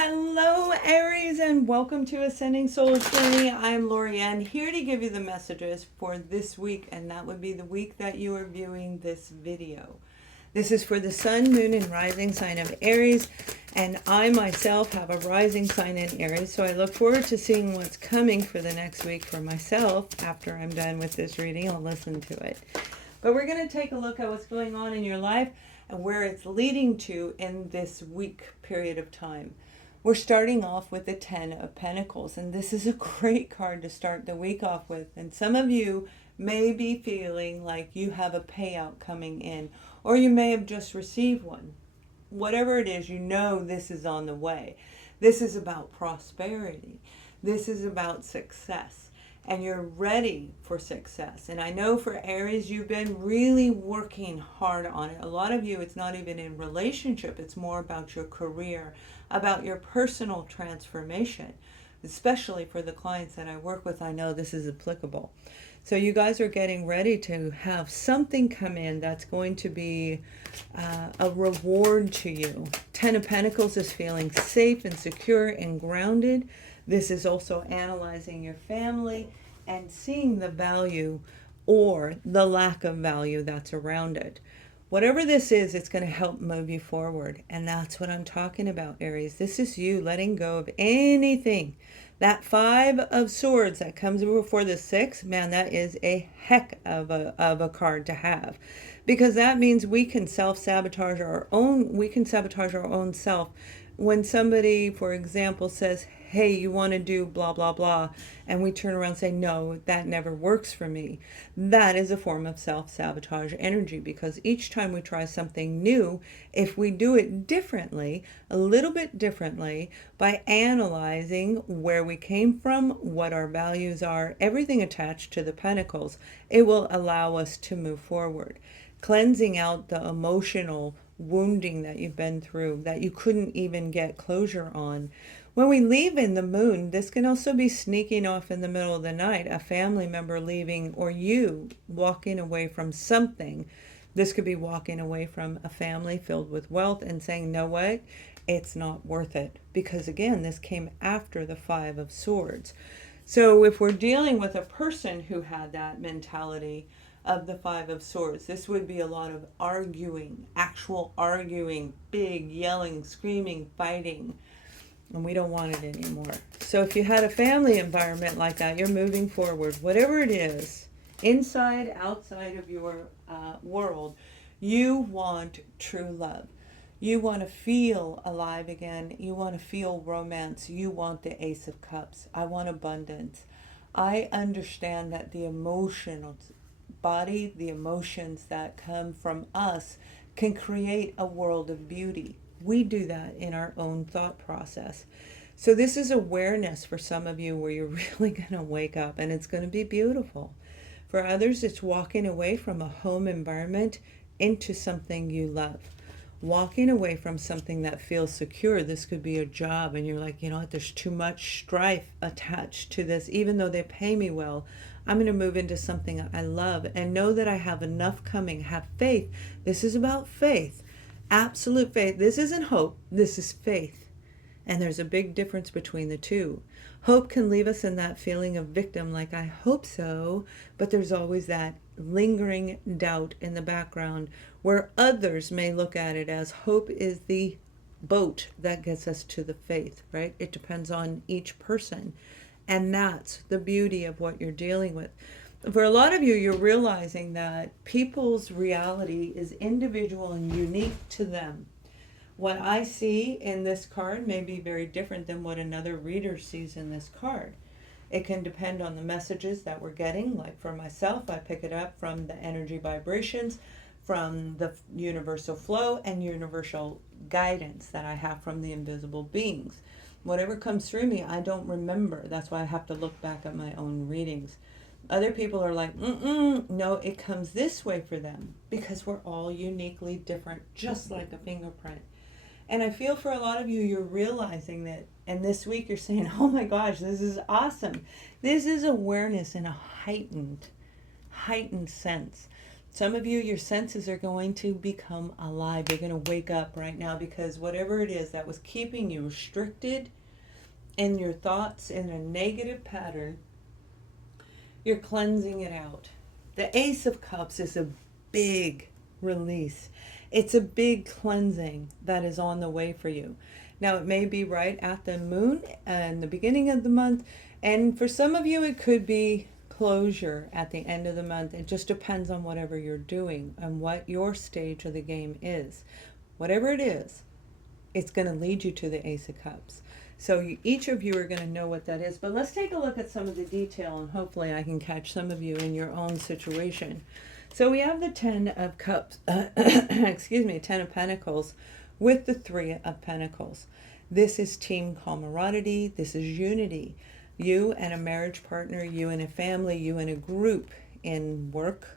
Hello, Aries, and welcome to Ascending Souls Journey. I'm Lorianne, here to give you the messages for this week, and that would be the week that you are viewing this video. This is for the Sun, Moon, and Rising sign of Aries, and I myself have a rising sign in Aries, so I look forward to seeing what's coming for the next week for myself. After I'm done with this reading, I'll listen to it. But we're going to take a look at what's going on in your life and where it's leading to in this week period of time. We're starting off with the 10 of Pentacles, and this is a great card to start the week off with. And some of you may be feeling like you have a payout coming in, or you may have just received one. Whatever it is, you know this is on the way. This is about prosperity. This is about success, and you're ready for success. And I know for Aries, you've been really working hard on it. A lot of you, it's not even in relationship. It's more about your career, about your personal transformation, especially for the clients that I work with. I know this is applicable. So you guys are getting ready to have something come in that's going to be a reward to you. 10 of Pentacles is feeling safe and secure and grounded. This is also analyzing your family and seeing the value or the lack of value that's around it. Whatever this is, it's going to help move you forward. And that's what I'm talking about, Aries. This is you letting go of anything. That 5 of Swords that comes before the 6, man, that is a heck of a card to have. Because that means we can sabotage our own self. When somebody, for example, says, hey, you want to do blah, blah, blah, and we turn around and say, no, that never works for me. That is a form of self-sabotage energy, because each time we try something new, if we do it differently, a little bit differently, by analyzing where we came from, what our values are, everything attached to the Pentacles, it will allow us to move forward. Cleansing out the emotional wounding that you've been through, that you couldn't even get closure on. When we leave in the Moon, this can also be sneaking off in the middle of the night, a family member leaving, or you walking away from something. This could be walking away from a family filled with wealth and saying, know what, it's not worth it. Because again, this came after the 5 of Swords. So if we're dealing with a person who had that mentality of the 5 of Swords, this would be a lot of arguing, actual arguing, big yelling, screaming, fighting, and we don't want it anymore. So if you had a family environment like that, you're moving forward, whatever it is, inside, outside of your world, you want true love. You want to feel alive again. You want to feel romance. You want the Ace of Cups. I want abundance. I understand that the emotional body, the emotions that come from us, can create a world of beauty. We do that in our own thought process. So this is awareness for some of you where you're really going to wake up, and it's going to be beautiful. For others, it's walking away from a home environment into something you love. Walking away from something that feels secure. This could be a job and you're like, you know what, there's too much strife attached to this. Even though they pay me well, I'm going to move into something I love and know that I have enough coming. Have faith. This is about faith. Absolute faith. This isn't hope. This is faith. And there's a big difference between the two. Hope can leave us in that feeling of victim, like I hope so, but there's always that lingering doubt in the background where others may look at it as hope is the boat that gets us to the faith, right? It depends on each person. And that's the beauty of what you're dealing with. For a lot of you, you're realizing that people's reality is individual and unique to them. What I see in this card may be very different than what another reader sees in this card. It can depend on the messages that we're getting. Like for myself, I pick it up from the energy vibrations, from the universal flow and universal guidance that I have from the invisible beings. Whatever comes through me, I don't remember. That's why I have to look back at my own readings. Other people are like, no, it comes this way for them, because we're all uniquely different, just like a fingerprint. And I feel for a lot of you, you're realizing that, and this week you're saying, oh my gosh, this is awesome. This is awareness in a heightened sense. Some of you, your senses are going to become alive. You're going to wake up right now, because whatever it is that was keeping you restricted in your thoughts in a negative pattern, you're cleansing it out. The Ace of Cups is a big release. It's a big cleansing that is on the way for you. Now, it may be right at the moon and the beginning of the month, and for some of you, it could be closure at the end of the month. It just depends on whatever you're doing and what your stage of the game is. Whatever it is, it's going to lead you to the Ace of Cups. So each of you are going to know what that is. But let's take a look at some of the detail, and hopefully I can catch some of you in your own situation. So we have the 10 of Cups, excuse me, 10 of Pentacles with the 3 of Pentacles. This is team camaraderie. This is unity. You and a marriage partner, you and a family, you and a group in work.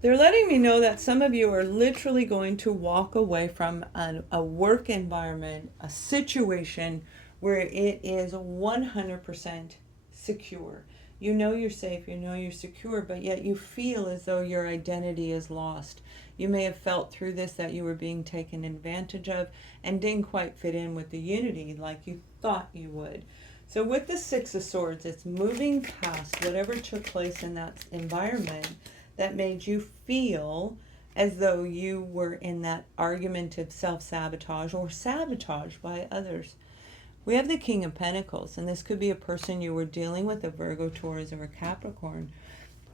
They're letting me know that some of you are literally going to walk away from a work environment, a situation where it is 100% secure. You know you're safe, you know you're secure, but yet you feel as though your identity is lost. You may have felt through this that you were being taken advantage of and didn't quite fit in with the unity like you thought you would. So with the 6 of Swords, it's moving past whatever took place in that environment that made you feel as though you were in that argument of self-sabotage or sabotage by others. We have the King of Pentacles, and this could be a person you were dealing with, a Virgo, Taurus, or a Capricorn.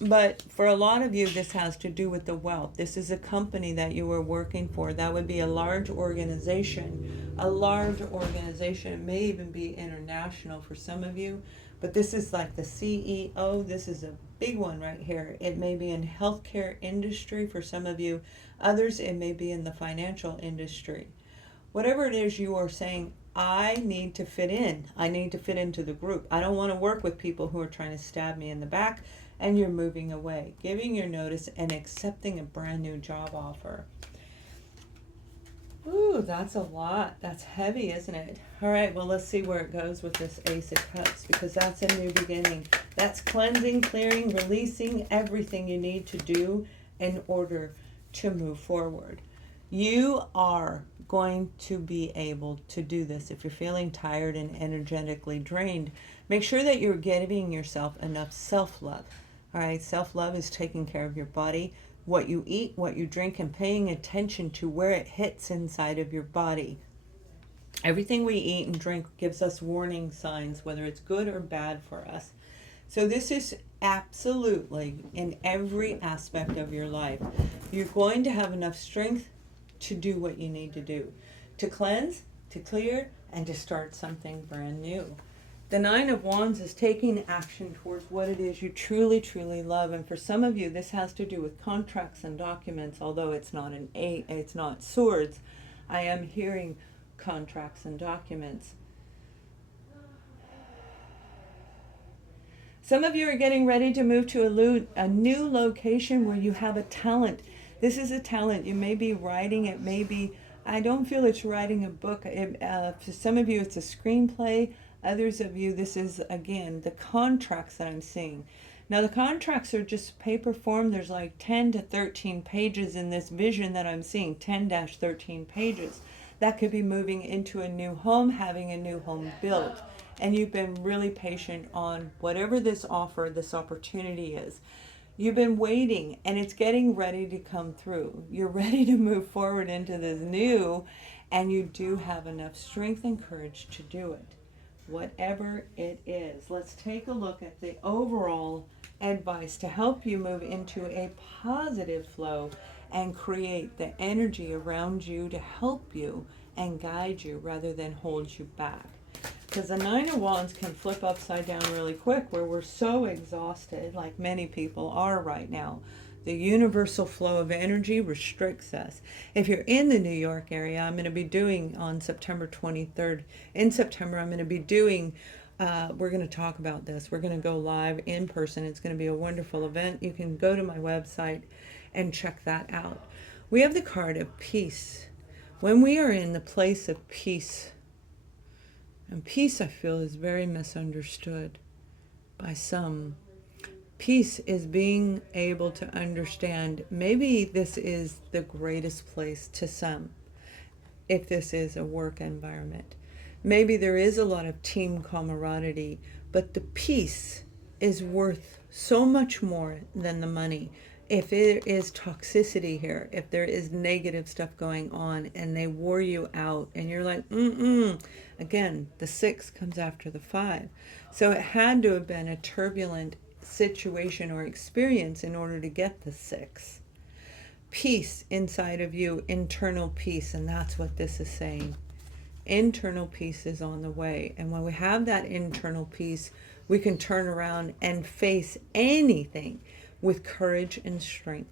But for a lot of you, this has to do with the wealth. This is a company that you were working for. That would be a large organization. A large organization. It may even be international for some of you. But this is like the CEO. This is a big one right here. It may be in healthcare industry for some of you. Others, it may be in the financial industry. Whatever it is, you are saying, I need to fit in. I need to fit into the group. I don't want to work with people who are trying to stab me in the back. And you're moving away, giving your notice and accepting a brand new job offer. Ooh, that's a lot. That's heavy, isn't it? All right, well, let's see where it goes with this Ace of Cups, because that's a new beginning. That's cleansing, clearing, releasing everything you need to do in order to move forward. You are going to be able to do this. If you're feeling tired and energetically drained, make sure that you're giving yourself enough self-love. All right, self-love is taking care of your body, what you eat, what you drink, and paying attention to where it hits inside of your body. Everything we eat and drink gives us warning signs, whether it's good or bad for us. So this is absolutely in every aspect of your life. You're going to have enough strength to do what you need to do, to cleanse, to clear, and to start something brand new. The 9 of Wands is taking action towards what it is you truly, truly love. And for some of you, this has to do with contracts and documents, although it's not it's not swords. I am hearing contracts and documents. Some of you are getting ready to move to a new location where you have a talent. This is a talent. You may be writing. It may be, I don't feel it's writing a book. For some of you, it's a screenplay. Others of you, this is, again, the contracts that I'm seeing. Now, the contracts are just paper form. There's like 10 to 13 pages in this vision that I'm seeing, 10-13 pages. That could be moving into a new home, having a new home built. And you've been really patient on whatever this offer, this opportunity is. You've been waiting, and it's getting ready to come through. You're ready to move forward into this new, and you do have enough strength and courage to do it. Whatever it is. Let's take a look at the overall advice to help you move into a positive flow and create the energy around you to help you and guide you rather than hold you back. Because the 9 of Wands can flip upside down really quick, where we're so exhausted, like many people are right now. The universal flow of energy restricts us. If you're in the New York area, I'm going to be doing on September 23rd. In September, I'm going to be doing, we're going to talk about this. We're going to go live in person. It's going to be a wonderful event. You can go to my website and check that out. We have the card of peace. When we are in the place of peace, and peace, I feel, is very misunderstood. by some. Peace is being able to understand maybe this is the greatest place to some, if this is a work environment. Maybe there is a lot of team camaraderie, but the peace is worth so much more than the money. If there is toxicity here, if there is negative stuff going on and they wore you out and you're like, again, the 6 comes after the 5. So it had to have been a turbulent situation or experience in order to get the 6. Peace inside of you, internal peace, and that's what this is saying. Internal peace is on the way, and when we have that internal peace, we can turn around and face anything with courage and strength.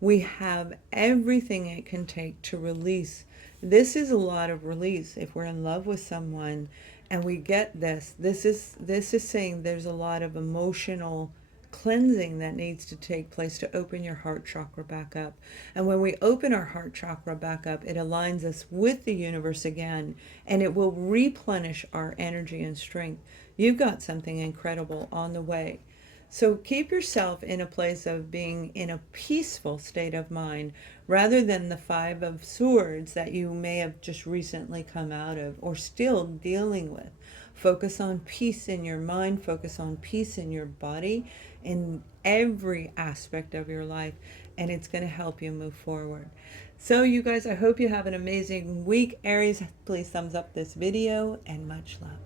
We have everything it can take to release. This is a lot of release. If we're in love with someone and we get this is saying there's a lot of emotional cleansing that needs to take place to open your heart chakra back up. And when we open our heart chakra back up, it aligns us with the universe again, and it will replenish our energy and strength. You've got something incredible on the way. So keep yourself in a place of being in a peaceful state of mind, rather than the 5 of Swords that you may have just recently come out of or still dealing with. Focus on peace in your mind, focus on peace in your body, in every aspect of your life, and it's going to help you move forward. So you guys, I hope you have an amazing week. Aries, please thumbs up this video, and much love.